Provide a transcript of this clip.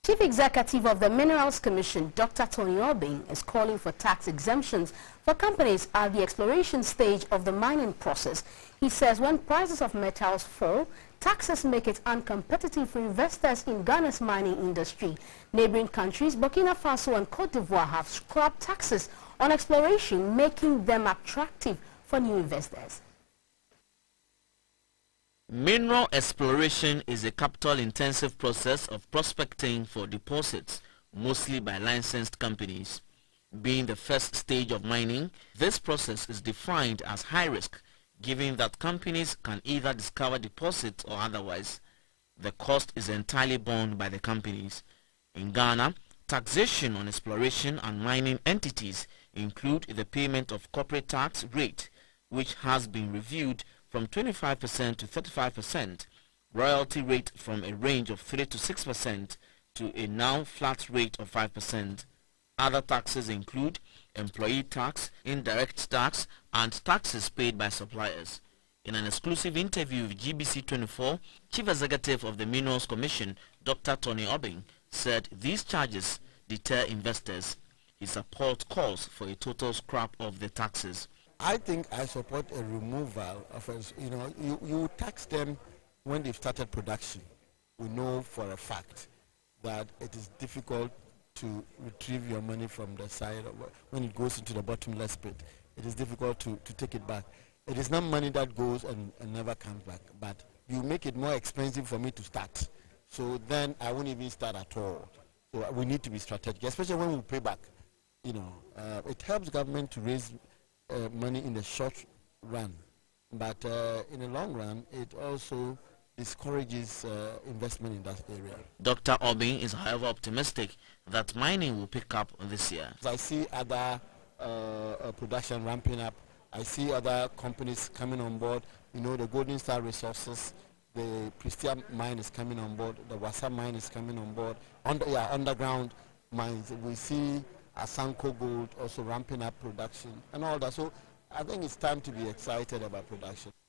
Chief Executive of the Minerals Commission, Dr. Tony Aubyn, is calling for tax exemptions for companies at the exploration stage of the mining process. He says when prices of metals fall, taxes make it uncompetitive for investors in Ghana's mining industry. Neighboring countries, Burkina Faso and Cote d'Ivoire, have scrapped taxes on exploration, making them attractive for new investors. Mineral exploration is a capital-intensive process of prospecting for deposits, mostly by licensed companies. Being the first stage of mining, this process is defined as high risk, given that companies can either discover deposits or otherwise. The cost is entirely borne by the companies. In Ghana, taxation on exploration and mining entities include the payment of corporate tax rate, which has been reviewed from 25% to 35%, royalty rate from a range of 3 to 6% to a now flat rate of 5%. Other taxes include employee tax, indirect tax, and taxes paid by suppliers. In an exclusive interview with GBC 24, Chief Executive of the Minerals Commission, Dr. Tony Aubyn, said these charges deter investors. He supports calls for a total scrap of the taxes. I think I support a removal of, you tax them when they've started production. We know for a fact that it is difficult to retrieve your money from the side of, when it goes into the bottomless pit. It is difficult to take it back. It is not money that goes and never comes back, but you make it more expensive for me to start. So then I won't even start at all. So we need to be strategic, especially when we pay back. It helps government to raise money in the short run, but in the long run it also discourages investment in that area. Dr. Aubyn is however optimistic that mining will pick up this year. I see other production ramping up. I see other companies coming on board. The Golden Star Resources, the Prestia mine is coming on board, the Wassa mine is coming on board, underground mines. We see Asanko Gold also ramping up production and all that. So I think it's time to be excited about production.